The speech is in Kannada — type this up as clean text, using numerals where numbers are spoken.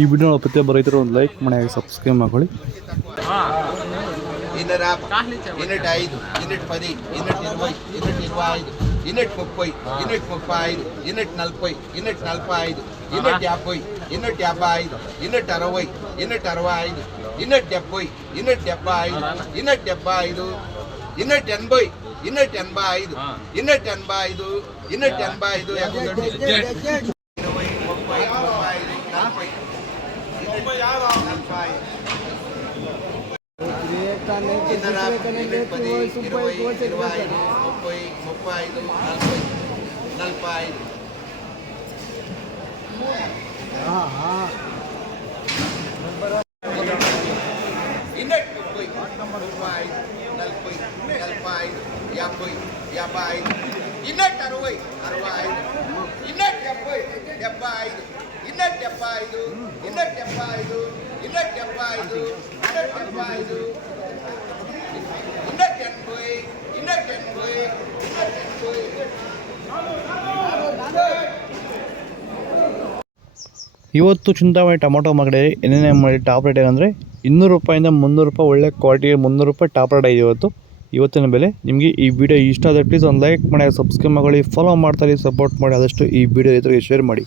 ಈ ವಿಡಿಯೋ ಪ್ರತಿಯೊಬ್ಬ ರೈತರು ಒಂದು ಲೈಕ್ ಮಾಡಿ ಸಬ್ಸ್ಕ್ರೈಬ್ ಮಾಡ್ಕೊಳ್ಳಿ. Unit 5, unit 10, unit 20, unit 25, unit 30, unit 35, unit 40, unit 45, unit 50, unit 55, unit 60, unit 65, unit 70, unit 75, unit 75, unit 80, unit 85, unit 85, unit 85, ಇವತ್ತು ಚಿಂತಾಮಣಿ ಟೊಮೊಟೊ ಮಾರ್ಕೆಟ್ ಏನೇನೇ ಮಾಡಿ ಟಾಪ್ ರೇಟ್ ಏನಂದರೆ 200 ರೂಪಾಯಿಂದ 300 ರೂಪಾಯಿ ಒಳ್ಳೆ ಕ್ವಾಲಿಟಿ 300 ರೂಪಾಯಿ ಟಾಪ್ ರೇಟ್ ಇದೆ ಇವತ್ತಿನ ಬೆಲೆ. ನಿಮಗೆ ಈ ವಿಡಿಯೋ ಇಷ್ಟ ಆದರೆ ಪ್ಲೀಸ್ ಒಂದು ಲೈಕ್ ಮಾಡಿ, ಸಬ್ಸ್ಕ್ರೈಬ್ ಮಾಡಿ, ಫಾಲೋ ಮಾಡ್ತಾರೆ, ಸಪೋರ್ಟ್ ಮಾಡಿ, ಆದಷ್ಟು ಈ ವಿಡಿಯೋ ರೈತರಿಗೆ ಶೇರ್ ಮಾಡಿ.